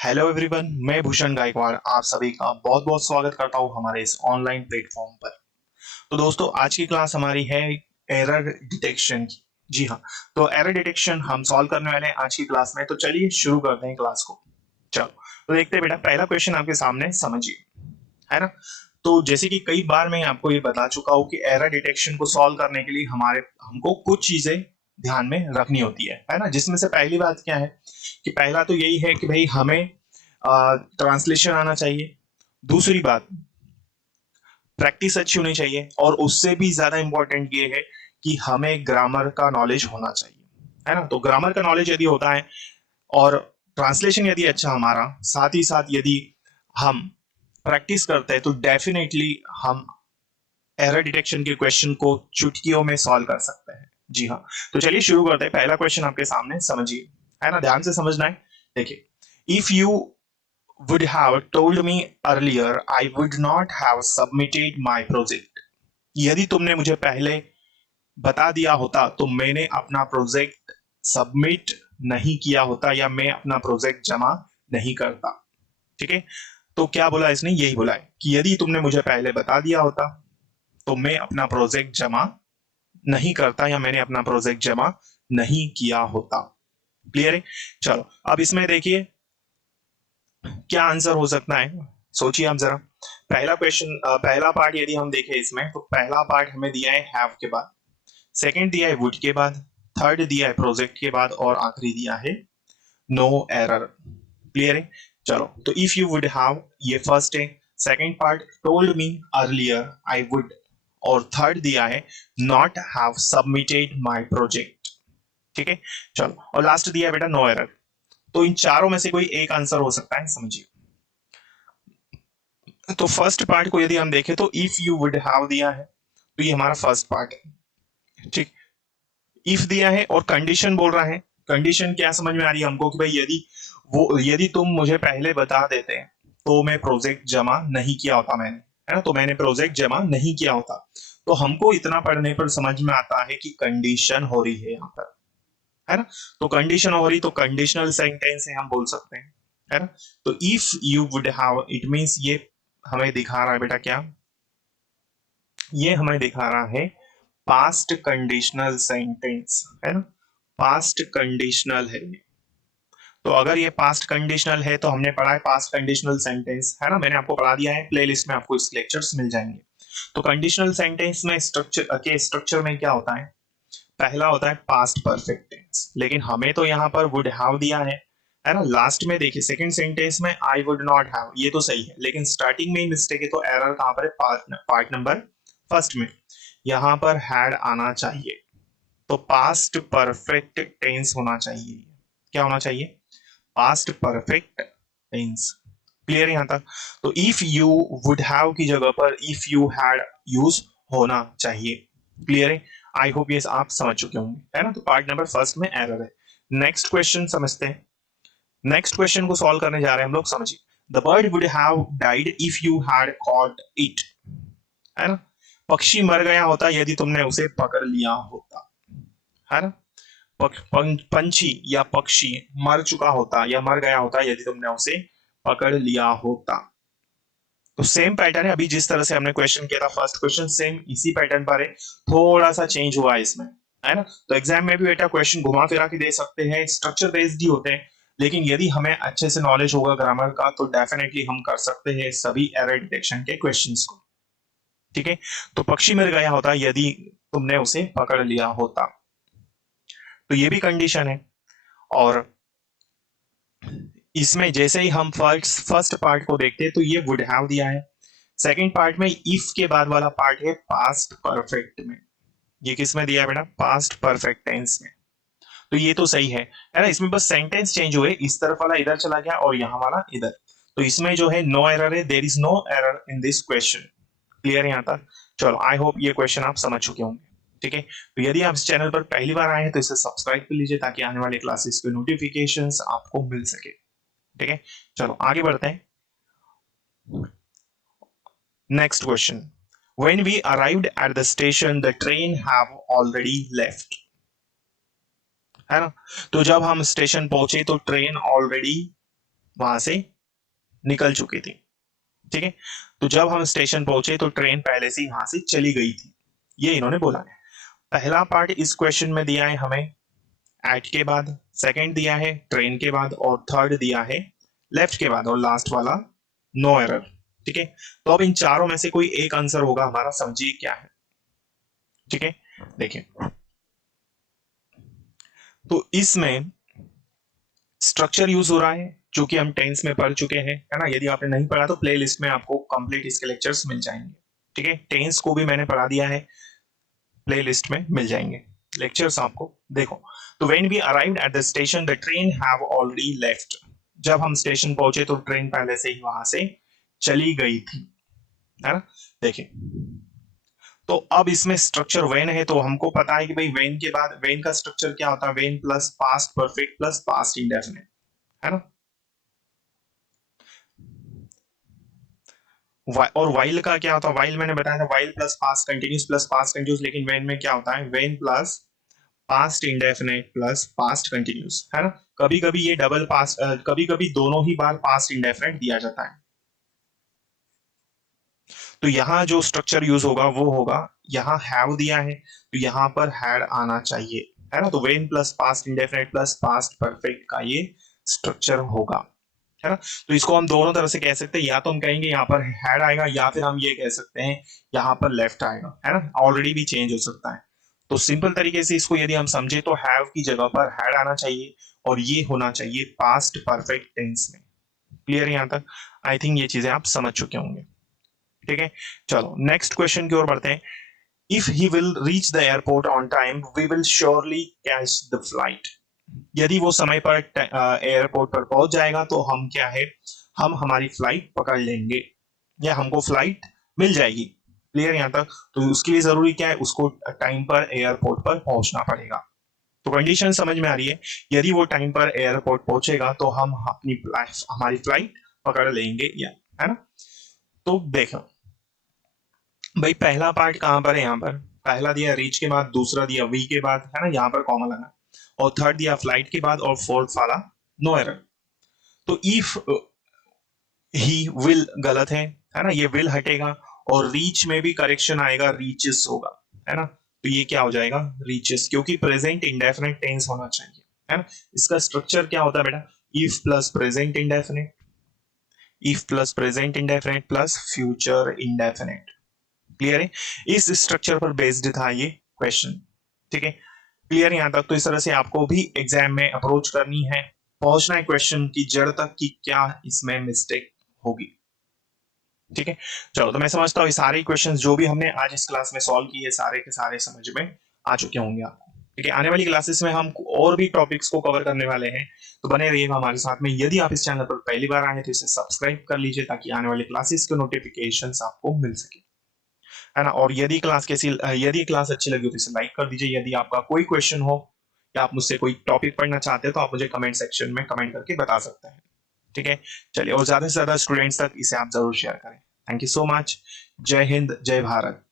Hello everyone, मैं भूषण गायकवाड़ आप सभी का बहुत बहुत स्वागत करता हूं हमारे इस ऑनलाइन प्लेटफॉर्म पर। तो दोस्तों, आज की क्लास हमारी है एरर डिटेक्शन की। जी हाँ, तो एरर डिटेक्शन हम सॉल्व करने वाले हैं आज की क्लास में। तो चलिए शुरू करते हैं क्लास को। चलो, तो देखते हैं बेटा, पहला क्वेश्चन आपके सामने समझिए, है ना। तो जैसे कि कई बार मैं आपको ये बता चुका हूँ कि एरर डिटेक्शन को सॉल्व करने के लिए हमको कुछ चीजें ध्यान में रखनी होती है ना। जिसमें से पहली बात क्या है कि पहला तो यही है कि भाई हमें ट्रांसलेशन आना चाहिए। दूसरी बात, प्रैक्टिस अच्छी होनी चाहिए, और उससे भी ज्यादा इंपॉर्टेंट ये है कि हमें ग्रामर का नॉलेज होना चाहिए, है ना। तो ग्रामर का नॉलेज यदि होता है और ट्रांसलेशन यदि अच्छा हमारा, साथ ही साथ यदि हम प्रैक्टिस करते हैं, तो डेफिनेटली हम एरर डिटेक्शन के क्वेश्चन को चुटकियों में सॉल्व कर सकते हैं। जी हाँ, तो चलिए शुरू करते हैं। पहला क्वेश्चन आपके सामने समझिए, है ना, ध्यान से समझना है। देखिए, if you would have told me earlier, I would not have submitted my project. यदि तुमने मुझे पहले बता दिया होता तो मैंने अपना प्रोजेक्ट सबमिट नहीं किया होता, या मैं अपना प्रोजेक्ट जमा नहीं करता। ठीक है, तो क्या बोला इसने, यही बोला है कि यदि तुमने मुझे पहले बता दिया होता तो मैं अपना प्रोजेक्ट जमा नहीं करता, या मैंने अपना प्रोजेक्ट जमा नहीं किया होता। क्लियर है। चलो, अब इसमें देखिए क्या आंसर हो सकता है, सोचिए आप जरा। पहला क्वेश्चन, पहला पार्ट यदि हम देखें इसमें, तो पहला पार्ट हमें दिया है हैव के बाद, सेकंड दिया है वुड के बाद, थर्ड दिया है प्रोजेक्ट के बाद, और आखिरी दिया है नो एरर। क्लियर है। चलो, तो इफ यू वुड हैव ये फर्स्ट है, second part told me earlier I would, और थर्ड दिया है not have submitted my project. ठीक है। चलो, और लास्ट दिया है बेटा नो एरर। तो इन चारों में से कोई एक आंसर हो सकता है, समझिए। तो फर्स्ट पार्ट को यदि हम देखें तो इफ यू वुड हैव दिया है, तो ये हमारा फर्स्ट पार्ट है। ठीक, इफ दिया है और कंडीशन बोल रहा है। कंडीशन क्या समझ में आ रही है हमको कि भाई यदि तुम मुझे पहले बता देते हैं तो मैं प्रोजेक्ट जमा नहीं किया होता मैंने, है ना। तो मैंने प्रोजेक्ट जमा नहीं किया होता। तो हमको इतना पढ़ने पर समझ में आता है कि कंडीशन हो रही है यहाँ पर, है ना। तो कंडीशन हो रही, तो कंडीशनल सेंटेंस है, हम बोल सकते हैं, है ना। तो if you would have, it means ये हमें दिखा रहा है बेटा क्या, ये हमें दिखा रहा है पास्ट कंडीशनल सेंटेंस, है ना। पास्ट कंडीशनल है। तो अगर ये पास्ट कंडीशनल है, तो हमने पढ़ा है पास्ट कंडीशनल सेंटेंस, है ना, मैंने आपको पढ़ा दिया है, प्लेलिस्ट में आपको इस लेक्चर्स मिल जाएंगे। तो कंडीशनल सेंटेंस में स्ट्रक्चर में क्या होता है, पहला होता है पास्ट परफेक्ट टेंस, लेकिन हमें तो यहाँ पर वुड हैव दिया है ना। लास्ट में देखिए सेकंड सेंटेंस में आई वुड नॉट हैव, ये तो सही है, लेकिन स्टार्टिंग में ही मिस्टेक है। तो एरर कहां पर है, पार्ट नंबर फर्स्ट में, यहां पर हैड आना चाहिए। तो पास्ट परफेक्ट टेंस होना चाहिए। क्या होना चाहिए, पास्ट परफेक्ट टेंस। क्लियर है यहां तक। तो इफ यू वुड हैव की जगह पर इफ यू हैड यूज होना चाहिए। क्लियर है। आई होप ये आप समझ चुके होंगे, है ना। तो पार्ट नंबर फर्स्ट में एरर है। नेक्स्ट क्वेश्चन समझते हैं। नेक्स्ट क्वेश्चन को सॉल्व करने जा रहे हैं हम लोग, समझिए। The bird would have died if you had cot it, है ना। पक्षी मर गया होता यदि तुमने उसे पकड़ लिया होता, है ना। पंछी या पक्षी मर चुका होता या मर गया होता यदि तुमने उसे पकड़ लिया होता। तो सेम पैटर्न है, अभी जिस तरह से हमने क्वेश्चन किया था फर्स्ट क्वेश्चन, सेम इसी पैटर्न पर है, थोड़ा सा चेंज हुआ है इसमें, है ना। तो एग्जाम में भी बेटा क्वेश्चन घुमा फिरा के दे सकते हैं, स्ट्रक्चर बेस्ड ही होते हैं, लेकिन यदि हमें अच्छे से नॉलेज होगा ग्रामर का, तो डेफिनेटली हम कर सकते हैं सभी एरर डिटेक्शन के क्वेश्चंस को। ठीक है। तो पक्षी मर गया होता यदि तुमने उसे पकड़ लिया होता, तो ये भी कंडीशन है। और इसमें जैसे ही हम फर्स्ट पार्ट को देखते हैं, तो ये वुड हैव दिया है। सेकंड पार्ट में इफ के बाद वाला पार्ट है पास्ट परफेक्ट में। ये किस में दिया है बेटा, पास्ट परफेक्ट टेंस में। तो ये तो सही है ना। इसमें बस सेंटेंस चेंज हुए, इस तरफ वाला इधर चला गया और यहाँ वाला इधर। तो इसमें जो है नो एरर है, there is no error in this question. Clear है यहाँ तक। चलो, आई होप ये क्वेश्चन आप समझ चुके होंगे। ठीक है। तो यदि आप इस चैनल पर पहली बार आए हैं, तो इसे सब्सक्राइब कर लीजिए, ताकि आने वाले क्लासेस के नोटिफिकेशंस आपको मिल सके। ठीक है। चलो आगे बढ़ते हैं। Next question, when we arrived at the station the train have already left, है ना। तो जब हम स्टेशन पहुंचे तो ट्रेन ऑलरेडी वहां से निकल चुकी थी। ठीक है, तो जब हम स्टेशन पहुंचे तो ट्रेन पहले से वहां से चली गई थी, ये इन्होंने बोला है। पहला पार्ट इस क्वेश्चन में दिया है हमें एट के बाद, सेकंड दिया है ट्रेन के बाद, और थर्ड दिया है लेफ्ट के बाद, और लास्ट वाला नो एरर। ठीक है, तो अब इन चारों में से कोई एक आंसर होगा हमारा, समझिए क्या है। ठीक है, देखिए तो इसमें स्ट्रक्चर यूज हो रहा है जो कि हम टेंस में पढ़ चुके हैं, है ना। यदि आपने नहीं पढ़ा तो प्ले लिस्ट में आपको कंप्लीट इसके लेक्चर्स मिल जाएंगे। ठीक है, टेंस को भी मैंने पढ़ा दिया है, प्ले लिस्ट में मिल जाएंगे लेक्चर्स आपको। देखो, तो when we arrived at the station the train have already left. जब हम स्टेशन पहुंचे तो ट्रेन पहले से ही वहां से चली गई थी, है ना। देखिए, तो अब इसमें स्ट्रक्चर वेन है, तो हमको पता है कि भाई वेन के बाद वेन का स्ट्रक्चर क्या होता है, when plus past perfect plus past indefinite, है ना। और वाइल का क्या होता है, वाइल मैंने बताया था वाइल प्लस पास्ट कंटिन्यूस, लेकिन वेन में क्या होता है, when plus past indefinite plus past continuous, है ना। कभी कभी ये डबल पास्ट, कभी कभी दोनों ही बार पास्ट इंडेफिनिट दिया जाता है। तो यहाँ जो स्ट्रक्चर यूज होगा वो होगा, यहाँ हैव दिया है तो यहाँ पर हैड आना चाहिए, है ना। तो when plus past indefinite plus past perfect का ये स्ट्रक्चर होगा, है ना। तो इसको हम दोनों तरह से कह सकते हैं, या तो हम कहेंगे यहाँ पर हैड आएगा, या फिर हम ये कह सकते हैं यहाँ पर लेफ्ट आएगा, है ना। ऑलरेडी भी चेंज हो सकता है। तो सिंपल तरीके से इसको यदि हम समझे तो हैव की जगह पर हैड आना चाहिए, और ये होना चाहिए पास्ट परफेक्ट टेंस में। क्लियर है यहाँ तक? आई थिंक ये चीजें आप समझ चुके होंगे। ठीक है, चलो नेक्स्ट क्वेश्चन की ओर बढ़ते हैं। If he will reach the airport on time we will surely catch the flight. यदि वो समय पर एयरपोर्ट पर पहुंच जाएगा तो हम क्या है, हम हमारी फ्लाइट पकड़ लेंगे, या हमको फ्लाइट मिल जाएगी। क्लियर यहाँ तक? तो उसके लिए जरूरी क्या है, उसको टाइम पर एयरपोर्ट पर पहुंचना पड़ेगा। तो कंडीशन समझ में आ रही है, यदि वो टाइम पर एयरपोर्ट पहुंचेगा तो हम हमारी फ्लाइट पकड़ लेंगे, या, है ना। तो देखो भाई, पहला पार्ट कहां पर है, यहाँ पर पहला दिया रीच के बाद, दूसरा दिया वी के बाद, है ना, यहाँ पर कॉमा लगा, और थर्ड दिया फ्लाइट के बाद, और फोर्थ वाला नो एरर। तो इफ ही विल गलत है ना, ये विल हटेगा, और रीच में भी करेक्शन आएगा, रीचेस होगा, है ना। तो ये क्या हो जाएगा, रीचेस, क्योंकि प्रेजेंट इंडेफिनिट टेंस होना चाहिए, है ना। इसका स्ट्रक्चर क्या होता है बेटा, if plus present indefinite, if plus present indefinite plus future indefinite. Clear है? इस स्ट्रक्चर पर बेस्ड था ये क्वेश्चन। ठीक है, क्लियर यहाँ तक? तो इस तरह से आपको भी एग्जाम में अप्रोच करनी है, पहुंचना है क्वेश्चन की जड़ तक कि क्या इसमें मिस्टेक होगी। ठीक है, चलो, तो मैं समझता हूँ ये सारे क्वेश्चंस जो भी हमने आज इस क्लास में सॉल्व किए सारे के सारे समझ में आ चुके होंगे आपको। ठीक है, आने वाली क्लासेस में हम और भी टॉपिक्स को कवर करने वाले हैं, तो बने रहिएगा हमारे साथ में। यदि आप इस चैनल पर पहली बार आए तो इसे सब्सक्राइब कर लीजिए, ताकि आने वाली क्लासेस के नोटिफिकेशंस आपको मिल सके, है ना। और यदि क्लास अच्छी लगी हो तो इसे लाइक कर दीजिए। यदि आपका कोई क्वेश्चन हो या आप मुझसे कोई टॉपिक पढ़ना चाहते हैं तो आप मुझे कमेंट सेक्शन में कमेंट करके बता सकते हैं। ठीक है, चलिए, और ज्यादा से ज्यादा स्टूडेंट्स तक इसे आप जरूर शेयर करें। Thank you so much. जय हिंद, जय भारत।